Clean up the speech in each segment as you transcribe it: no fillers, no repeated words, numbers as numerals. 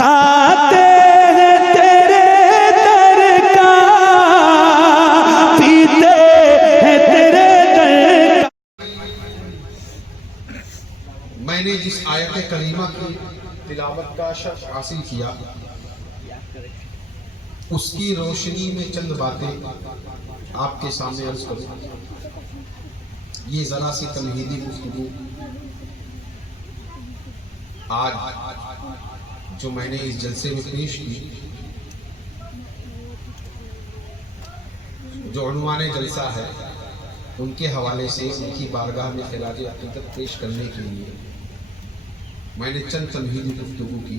کھاتے ہیں تیرے در کا، پیتے ہیں تیرے در کا۔ میں نے جس آیت کریمہ کی تلاوت کا شرف حاصل کیا، اس کی روشنی میں چند باتیں آپ کے سامنے عرض کروں۔ یہ ذرا سی تمہیدی گفتگو آج جو میں نے اس جلسے میں پیش کی، جو عنوان جلسہ ہے، ان کے حوالے سے ان کی بارگاہ میں خراج عقیدت پیش کرنے کے لیے میں نے چند تمہیدی گفتگو کی۔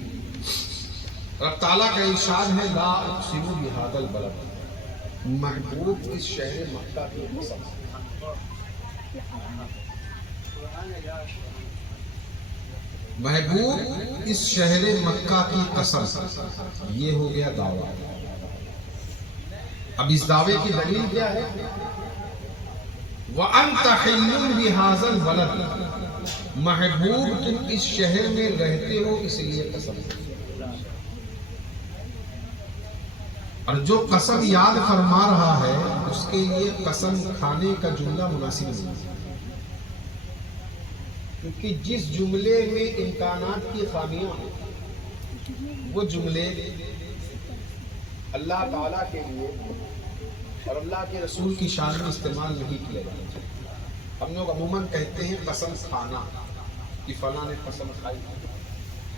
رب تعالیٰ کا ارشاد ہے، لا اقسم بہذا البلد، محبوب اس شہر مکہ کی قسم۔ محبوب اس شہر مکہ کی قسم، یہ ہو گیا دعویٰ۔ اب اس دعوے کی دلیل کیا ہے؟ وَأَنْتَ حِلٌّ بِهَذَا الْبَلَدِ، محبوب تم اس شہر میں رہتے ہو اس لیے قسم۔ اور جو قسم یاد فرما رہا ہے اس کے لیے قسم کھانے کا جملہ مناسب نہیں، کیونکہ جس جملے میں امکانات کی خامیاں ہیں وہ جملے اللہ تعالیٰ کے لیے اور اللہ کے رسول کی شان میں استعمال نہیں کیا جاتا۔ ہم لوگ عموماً کہتے ہیں قسم کھانا، کہ فلاں نے قسم کھائی،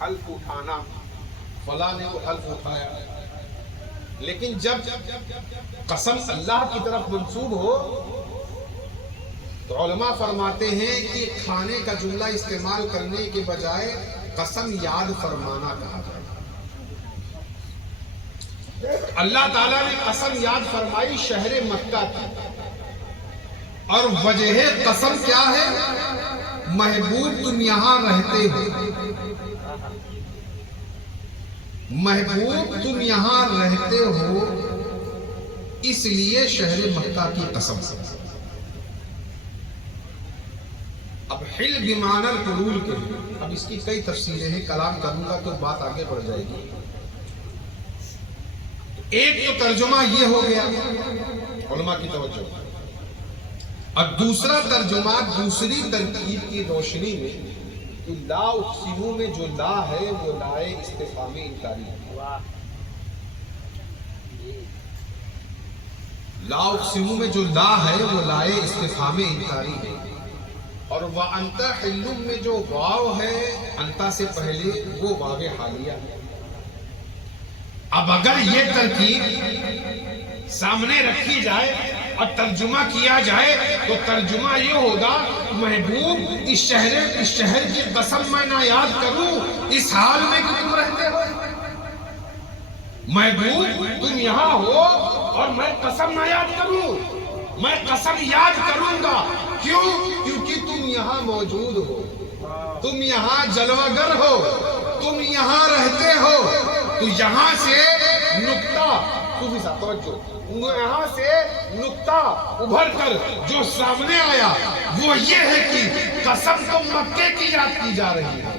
حلف اٹھانا، فلاں نے وہ حلف اٹھایا۔ لیکن جب قسم اللہ کی طرف منسوب ہو تو علماء فرماتے ہیں کہ کھانے کا جملہ استعمال کرنے کے بجائے قسم یاد فرمانا کہا جائے۔ اللہ تعالیٰ نے قسم یاد فرمائی شہر مکہ کی، اور وجہ قسم کیا ہے؟ محبوب تم یہاں رہتے ہو، محبوب تم یہاں رہتے ہو اس لیے شہر مکہ کی قسم۔ اب حل بمعنی الحلول کے ہیں، اب اس کی کئی تفسیریں ہیں، کلام کروں گا تو بات آگے بڑھ جائے گی۔ ایک تو ترجمہ یہ ہو گیا علماء کی توجہ، اور دوسرا ترجمہ دوسری ترکیب کی روشنی میں کہ لا اقسمو میں جو لا ہے وہ لائے استفہامی انکاری ہے۔ لا اقسمو میں جو لا ہے وہ لائے استفہامی انکاری ہے، اور وَأَنْتَ حِلٌّ میں جو واو ہے انتا سے پہلے وہ واو حالیہ ہے۔ اب اگر یہ ترکیب سامنے رکھی جائے اور ترجمہ کیا جائے تو ترجمہ یہ ہوگا، محبوب اس شہر کی قسم میں نہ یاد کروں اس حال میں کہ تم رہتے ہو۔ محبوب تم یہاں ہو اور میں قسم نہ یاد کروں، میں قسم یاد کروں گا۔ کیوں؟ کیونکہ تم یہاں موجود ہو، تم یہاں جلوہ گر ہو، تم یہاں رہتے ہو۔ تو یہاں سے نقطہ یہاں سے نقطہ ابھر کر جو سامنے آیا وہ یہ ہے کہ قسم تو مکے کی یاد کی جا رہی ہے،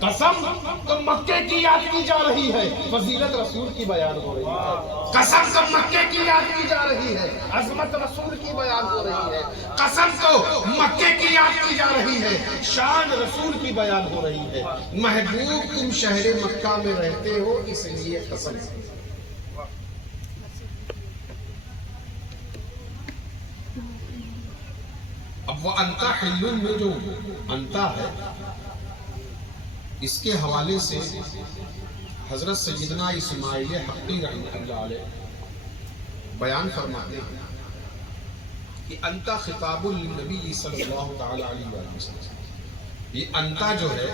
قسم تو مکے کی یاد کی جا رہی ہے، فضیلت رسول کی بیان ہو رہی ہے۔ قسم تو مکے کی یاد کی جا رہی ہے، عظمت رسول کی بیان ہو رہی ہے۔ قسم تو مکے کی یاد کی جا رہی ہے، شان رسول کی بیان ہو رہی ہے۔ محبوب تم شہر مکہ میں رہتے ہو اس لیے قسم۔ اب وہ انتا حلون میں جو انتا ہے اس کے حوالے سے حضرت سیدنا اسماعیل حقی رحمۃ اللہ علیہ بیان فرماتے ہیں کہ انتا خطاب للنبی صلی اللہ تعالی علیہ وسلم، یہ انتا جو ہے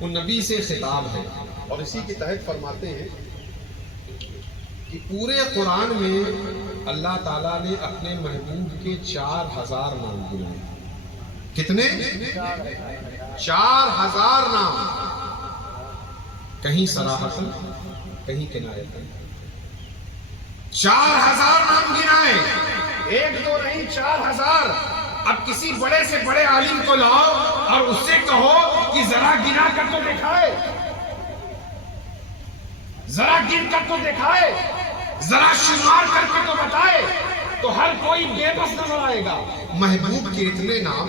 وہ نبی سے خطاب ہے، اور اسی کے تحت فرماتے ہیں کہ پورے قرآن میں اللہ تعالیٰ نے اپنے محبوب کے 4000 نام گنائے۔ کتنے؟ 4000 نام، کہیں صراحتاً کہیں کنایتاً 4000 نام گنائے، ایک دو نہیں 4000۔ اب کسی بڑے سے بڑے عالم کو لاؤ اور اس سے کہو کہ ذرا گنا کر تو دکھائے، ذرا گر کر تو دکھائے، ذرا شمار کر کے تو بتائے، تو ہر کوئی بے بس نظر آئے گا۔ محبوب کے اتنے نام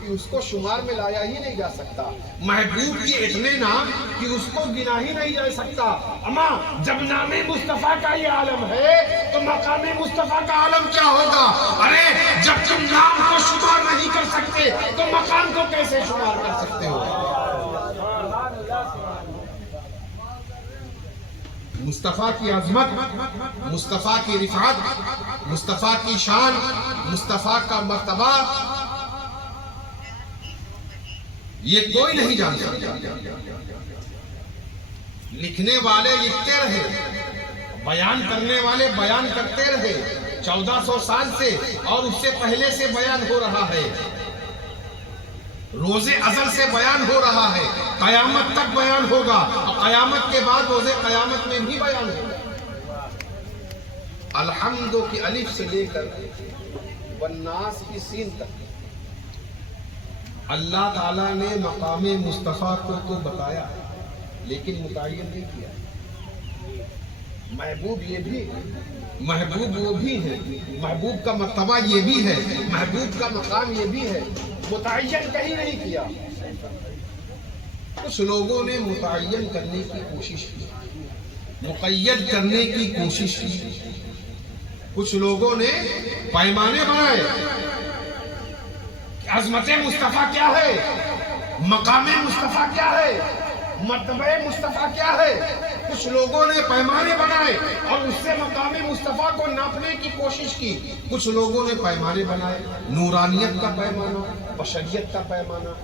کہ اس کو شمار میں لایا ہی نہیں جا سکتا، محبوب کے اتنے نام کہ اس کو گنا ہی نہیں جا سکتا۔ اما جب نام مصطفیٰ کا یہ عالم ہے تو مقام مصطفیٰ کا عالم کیا ہوگا؟ ارے جب تم نام کو شمار نہیں کر سکتے تو مقام کو کیسے شمار کر سکتے ہو؟ مصطفیٰ کی عظمت، مصطفیٰ کی رفعت، مصطفیٰ کی شان، مصطفیٰ کا مرتبہ یہ کوئی نہیں جانتا۔ لکھنے والے لکھتے رہے، بیان کرنے والے بیان کرتے رہے، 1400 سال سے اور اس سے پہلے سے بیان ہو رہا ہے، روز ازل سے بیان ہو رہا ہے، قیامت تک بیان ہوگا، اور قیامت کے بعد روز قیامت میں بھی بیان ہوگا۔ الحمد کی الف سے لے کر والناس کی سین تک اللہ تعالیٰ نے مقام مصطفیٰ کو تو بتایا لیکن متعین نہیں کیا۔ محبوب یہ بھی، محبوب وہ بھی ہے، محبوب کا مرتبہ یہ بھی ہے، محبوب کا مقام یہ بھی ہے، متعین کہیں نہیں کیا۔ کچھ لوگوں نے متعین کرنے کی کوشش کی، مقید کرنے کی کوشش کی، کچھ لوگوں نے پیمانے بنائے۔ عظمت مصطفیٰ کیا ہے؟ مقام مصطفیٰ کیا ہے؟ مرتبہ مصطفیٰ کیا ہے؟ کچھ لوگوں نے پیمانے بنائے اور اس سے مقام مصطفیٰ کو ناپنے کی کوشش کی۔ کچھ لوگوں نے پیمانے بنائے، نورانیت کا پیمانہ، بشریت کا پیمانہ۔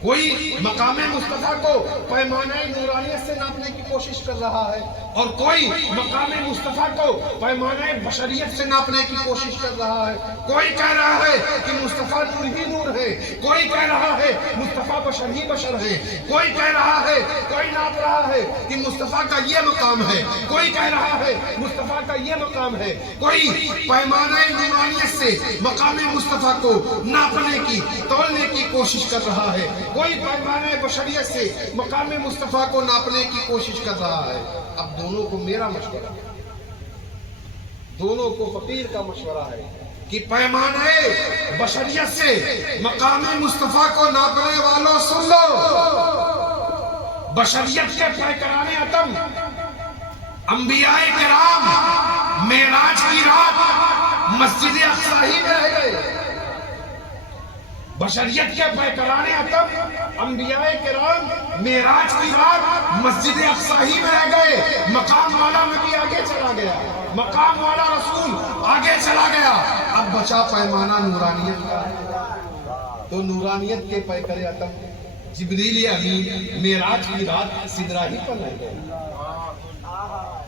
کوئی مقام مصطفیٰ کو پیمانہ نورانیت سے ناپنے کی کوشش کر رہا ہے اور کوئی مقام مصطفیٰ کو پیمانہ بشریت سے ناپنے کی کوشش کر رہا ہے۔ کوئی کہہ رہا ہے کہ مصطفیٰ نور ہی نور ہے، کوئی کہہ رہا ہے مصطفیٰ بشر ہی بشر ہے، کوئی کہہ رہا ہے، کوئی ناپ رہا ہے کہ مصطفیٰ کا یہ مقام ہے، کوئی کہہ رہا ہے مصطفیٰ کا یہ مقام ہے۔ کوئی پیمانہ نورانیت سے مقام مصطفیٰ کو ناپنے کی، تولنے کی کوشش کر رہا ہے، کوئی پیمانہ بشریت سے مقام مصطفیٰ کو ناپنے کی کوشش کر رہا ہے۔ اب دونوں کو میرا مشورہ، دونوں کو فقیر کا مشورہ ہے کہ پیمانہ بشریت سے مقام مصطفیٰ کو ناپنے والوں سن لو، بشریت کے پیکران اتم انبیاء کرام معراج کی رات مسجد اقصی ہی میں رہ گئے۔ بشریت کے پیکران اتم انبیاء کرام معراج کی رات مسجد اقصی ہی میں رہ گئے۔ مقام والا نبی آگے چلا گیا، مقام والا رسول آگے چلا گیا، اب بچا پیمانہ نورانیت کا۔ تو نورانیت کے پیکر اتم جبریل امین معراج کی رات سدرہ ہی پر رہ گئے۔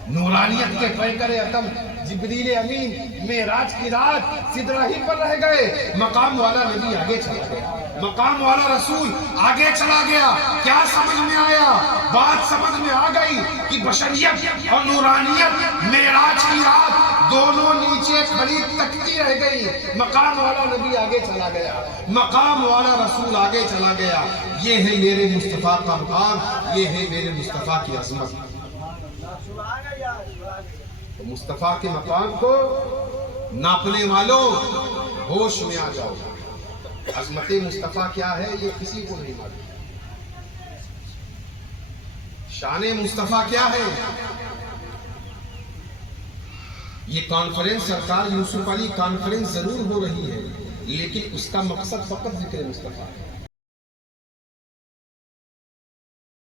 نورانیت کے پیکر اتم جبریل امین معراج کی رات سدرہ ہی پر رہ گئے۔ مقام والا نبی آگے چلا گیا، مقام والا رسول آگے چلا گیا۔ کیا سمجھ میں آیا؟ بات سمجھ میں آ گئی کہ بشریت اور نورانیت معراج کی رات دونوں نیچے کھڑی تکتی رہ گئی۔ مقام والا نبی آگے چلا گیا، مقام والا رسول آگے چلا گیا۔ یہ ہے میرے مصطفیٰ کا مقام، یہ ہے میرے مصطفیٰ کی عظمت۔ مصطفیٰ کے مقام کو ناپنے والوں ہوش میں آ جاؤ۔ عظمت مصطفیٰ کیا ہے یہ کسی کو نہیں معلوم۔ شان مصطفیٰ کیا ہے؟ یہ کانفرنس سرکار یوسف علی کانفرنس ضرور ہو رہی ہے لیکن اس کا مقصد فقط ذکر مصطفیٰ ہے۔